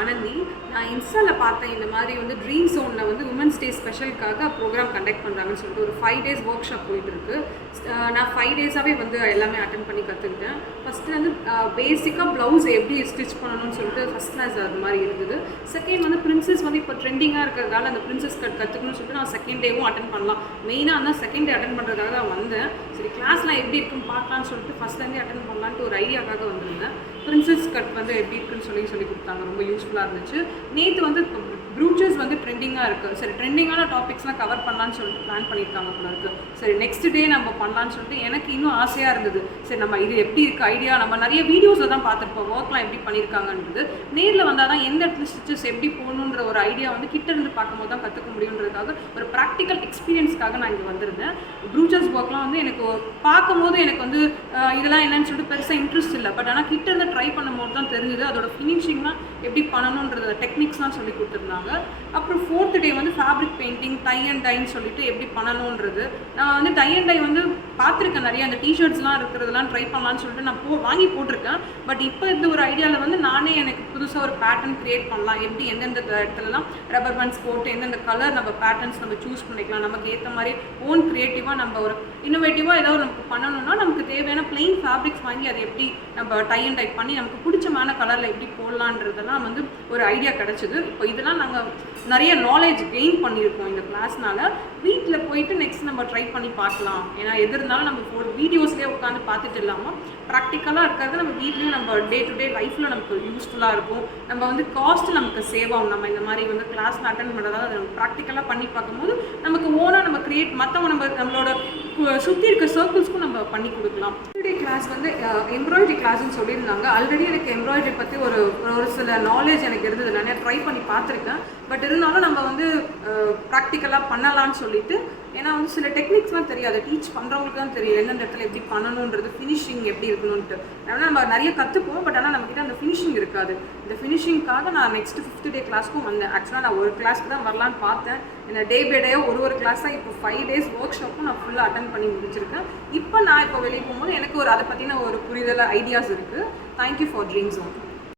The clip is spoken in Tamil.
ஆனந்தி. நான் இன்ஸ்டாவில் பார்த்தேன் இந்த மாதிரி வந்து ட்ரீம் ஜோனில் வந்து உமன்ஸ் டே ஸ்பெஷலுக்காக ப்ரோக்ராம் கண்டக்ட் பண்ணுறாங்கன்னு சொல்லிட்டு ஒரு 5 days ஒர்க் ஷாப் போயிட்டுருக்கு. நான் 5 days-ஆகவே வந்து எல்லாமே அட்டன் பண்ணி கற்றுக்கிட்டேன். ஃபஸ்ட்டு வந்து பேசிக்காக ப்ளவுஸ் எப்படி ஸ்டிச் பண்ணணும்னு சொல்லிட்டு ஃபஸ்ட் கிளாஸ் அது மாதிரி இருந்தது. செகண்ட் வந்து பிரின்சஸ் வந்து இப்போ ட்ரெண்டிங்காக இருக்கிறதால அந்த பிரின்சஸ் கட் கற்றுக்கணும்னு சொல்லிட்டு நான் செகண்ட் டேவும் அட்டன் பண்ணலாம். மெயினாக அந்த செகண்ட் டே அட்டன் பண்ணுறதுக்காக தான் வந்தேன். சரி கிளாஸ்லாம் எப்படி இருக்குன்னு பார்க்கலான்னு சொல்லிட்டு ஃபஸ்ட்லேருந்தே அட்டன் பண்ணலான்ட்டு ஒரு ஐடியாக்காக வந்திருந்தேன். பிரின்சஸ் கட் வந்து எப்படி இருக்குன்னு சொல்லி கொடுத்தாங்க. ரொம்ப யூஸ்ஃபுல்லாக இருந்துச்சு. நேற்று வந்து ப்ரூச்சர்ஸ் வந்து ட்ரெண்டிங்காக இருக்குது. சரி ட்ரெண்டிங்கான டாபிக்ஸ்லாம் கவர் பண்ணலான்னு சொல்லிட்டு பிளான் பண்ணியிருக்காங்க போல இருக்குது. சரி நெக்ஸ்ட் டே நம்ம பண்ணலான்னு சொல்லிட்டு எனக்கு இன்னும் ஆசையாக இருந்தது. சரி நம்ம இது எப்படி இருக்குது ஐடியா, நம்ம நிறைய வீடியோஸில் தான் பார்த்துருப்போம் ஒர்க்லாம் எப்படி பண்ணியிருக்காங்கன்றது. நேரில் வந்தால் தான் எந்த இடத்துல ஸ்டிச்சஸ் எப்படி போகணுன்ற ஒரு ஐடியா வந்து கிட்ட இருந்து பார்க்கும்போது தான் கற்றுக்க முடியுன்றதுக்காக ஒரு ப்ராக்டிக்கல் எக்ஸ்பீரியன்ஸ்க்காக நான் இங்கே வந்திருந்தேன். ப்ரூச்சர்ஸ் ஒர்க்லாம் வந்து எனக்கு பார்க்கும்போது எனக்கு வந்து இதெல்லாம் என்னன்னு சொல்லிட்டு பெருசாக இன்ட்ரெஸ்ட் இல்லை. பட் ஆனால் கிட்ட இருந்து ட்ரை பண்ணும்போது தான் தெரிஞ்சுது அதோட ஃபினிஷிங்லாம் எப்படி பண்ணணுன்றத டெக்னிக்ஸ்லாம் சொல்லி கொடுத்துருந்தாங்க. அப்புறம் 4th டே வந்து ஃபேப்ரிக் பெயிண்டிங், டை அண்ட் டைன்னு சொல்லிட்டு எப்படி பண்ணணுன்றது. நான் வந்து டை அண்ட் டை வந்து பார்த்துருக்கேன் நிறைய. அந்த டிஷர்ட்ஸ்லாம் இருக்கிறதெல்லாம் ட்ரை பண்ணலான்னு சொல்லிட்டு நான் வாங்கி போட்டிருக்கேன். பட் இப்போ இந்த ஒரு ஐடியாவில் வந்து நானே எனக்கு புதுசாக ஒரு பேட்டர்ன் க்ரியேட் பண்ணலாம். எப்படி எந்தெந்த இடத்துலலாம் ரப்பர் பேண்ட்ஸ் போட்டு எந்தெந்த கலர் நம்ம பேட்டர்ன்ஸ் நம்ம சூஸ் பண்ணிக்கலாம். நமக்கு ஏற்ற மாதிரி ஓன் க்ரியேட்டிவாக நம்ம ஒரு இன்னோவேட்டிவாக ஏதாவது நமக்கு பண்ணணும்னா நமக்கு தேவையான பிளெயின் ஃபேப்ரிக்ஸ் வாங்கி அதை எப்படி நம்ம டை அண்ட் டை பண்ணி நமக்கு பிடிச்சமான கலரில் எப்படி போடலான்றதெல்லாம் வந்து ஒரு ஐடியா கிடச்சிது. இப்போ இதெல்லாம் நாங்கள் நிறைய நாலேஜ் கெயின் பண்ணியிருக்கோம் இந்த கிளாஸ்னால. வீட்டில் போயிட்டு நெக்ஸ்ட் நம்ம ட்ரை பண்ணி பார்க்கலாம். ஏன்னா எது இருந்தாலும் நம்ம ஒரு வீடியோஸ்லேயே உட்காந்து பார்த்துட்டு இல்லாமல் ப்ராக்டிக்கலாக இருக்கிறது நம்ம வீட்லேயும் நம்ம டே டு டே லைஃப்பில் நமக்கு யூஸ்ஃபுல்லாக இருக்கும். நம்ம வந்து காஸ்ட் நமக்கு சேவ் ஆகும். நம்ம இந்த மாதிரி வந்து கிளாஸில் அட்டன் பண்ணுறதால அதை நம்ம ப்ராக்டிக்கலாக பண்ணி பார்க்கும்போது நமக்கு ஓனாக நம்ம க்ரியேட் மற்றவங்க நம்மளோட சுற்றி இருக்க சர்க்கிள்ஸ்க்கும் நம்ம பண்ணி கொடுக்கலாம். கிளாஸ் வந்து எம்ப்ராய்டரி கிளாஸ்ன்னு சொல்லியிருந்தாங்க. ஆல்ரெடி எனக்கு எம்ப்ராய்டரி பற்றி ஒரு சில நாலேஜ் எனக்கு இருந்தது. நிறையா ட்ரை பண்ணி பார்த்துருக்கேன். பட் இருந்தாலும் நம்ம வந்து ப்ராக்டிக்கலாக பண்ணலான்னு சொல்லிட்டு, ஏன்னா வந்து சில டெக்னிக்ஸ்லாம் தெரியாது, டீச் பண்ணுறவங்களுக்கு தான் தெரியும் எந்தெந்த இடத்துல எப்படி பண்ணணுன்றது, ஃபினிஷிங் எப்படி இருக்கணும்ன்ட்டு. அதனால் நம்ம நிறைய கற்றுப்போம். பட் ஆனால் நம்மக்கிட்ட அந்த ஃபினிஷிங் இருக்காது. இந்த ஃபினிஷிங்காக நான் நெக்ஸ்ட் 5th டே கிளாஸ்க்கும் வந்தேன். ஆக்சுவலாக நான் ஒரு கிளாஸ்க்கு தான் வரலான்னு பார்த்தேன். இந்த டே பை டே ஒரு கிளாஸாக இப்போ 5 days ஒர்க் ஷாப்பும் நான் ஃபுல்லாக அட்டன் பண்ணி முடிச்சிருக்கேன். இப்போ நான் வெளியே போகும்போது எனக்கு அதை பற்றின ஒரு புரிதல் ஐடியாஸ் இருக்குது. Thank you for Dream zone.